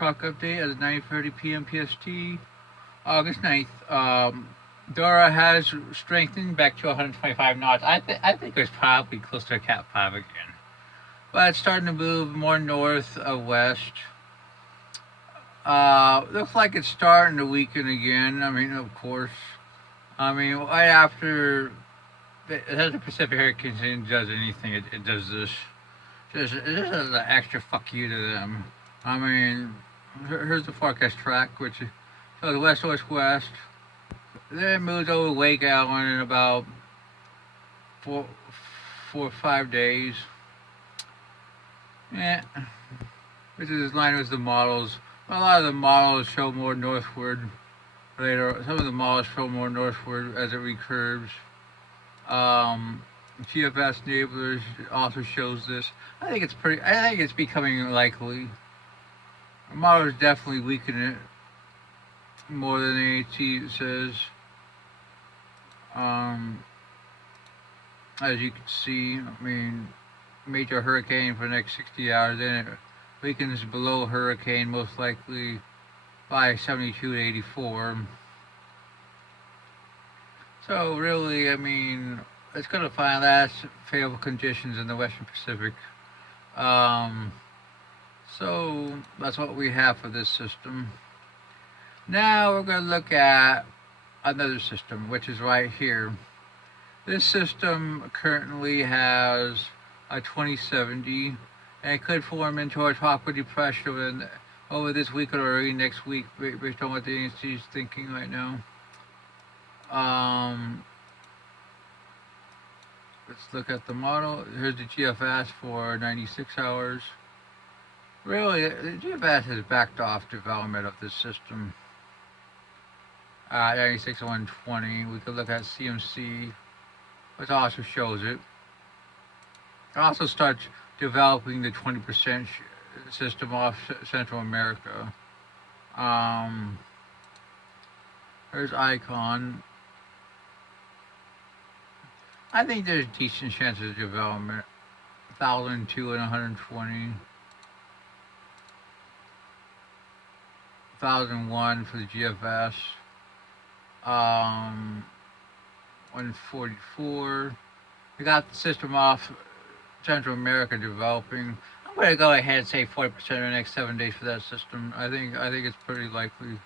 Truck update at 9:30 p.m. PST, August 9th. Dora has strengthened back to 125 knots. I think it was probably close to a Cat 5 again. But it's starting to move more north of west. Looks like it's starting to weaken again. I mean, of course. I mean, right after the Pacific Hurricane does anything, it does this. This is an extra fuck you to them. I mean, here's the forecast track, which is so the west west west. Then it moves over Wake Island in about four, 4 or 5 days. Yeah, which is in line with the models. A lot of the models show more northward later. Some of the models show more northward as it recurves. Um, GFS Neighbors also shows this. I think it's pretty. I think it's becoming likely. The model is definitely weakening it more than AT says. Um, as you can see, I mean, major hurricane for the next 60 hours, then it weakens below hurricane, most likely by 72 to 84. So really, I mean, it's going to find last favorable conditions in the Western Pacific. Um, so that's what we have for this system. Now we're going to look at another system, which is right here. This system currently has a 2070, and it could form into a tropical depression over this week or early next week, based on what the agency is thinking right now. Let's look at the model. Here's the GFS for 96 hours. Really, the GFS has backed off development of this system. 96 120. We could look at CMC, which also shows it. It also starts developing the 20% system off Central America. There's Icon. I think there's decent chances of development. 1,002 and 120. 1,001 for the GFS. 144. We got the system off Central America developing. I'm going to go ahead and say 40% in the next 7 days for that system. I think it's pretty likely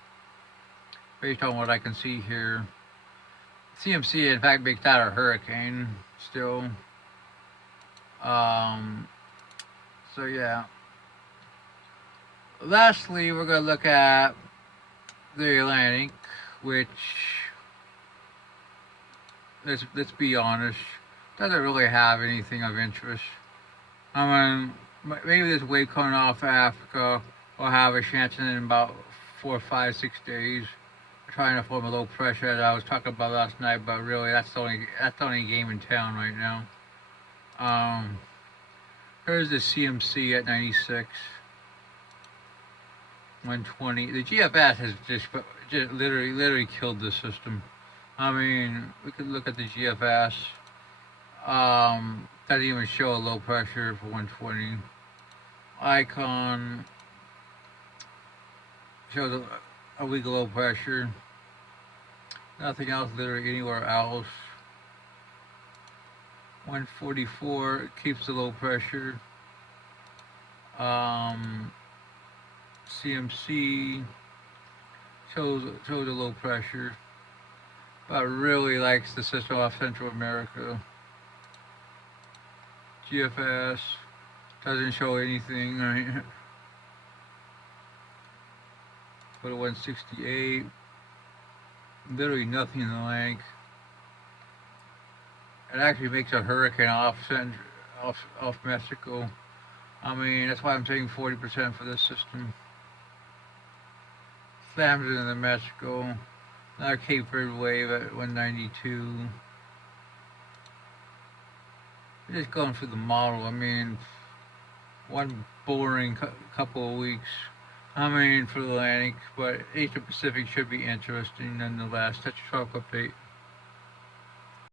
based on what I can see here. CMC in fact makes that a hurricane still. So yeah. Lastly, we're going to look at the Atlantic, which, let's be honest, doesn't really have anything of interest. I mean, maybe this wave coming off Africa will have a chance in about 4, 5, 6 days, trying to form a low pressure, as I was talking about last night. But really, that's the only game in town right now. Here's the CMC at 96. 120. The GFS has just literally killed the system. I mean, we could look at the GFS. Doesn't even show a low pressure for 120. Icon shows a weak low pressure. Nothing else literally anywhere else. 144 keeps the low pressure. CMC shows a low pressure, but really likes the system off Central America. GFS doesn't show anything. Right? Go to 168. Literally nothing in the length. It actually makes a hurricane off Mexico. I mean, that's why I'm saying 40% for this system. Slams it into Mexico. Another Cape Verde wave at 192. We're just going through the model. I mean, one boring couple of weeks. I mean, for the Atlantic, but Asia Pacific should be interesting nonetheless. That's your 12 update.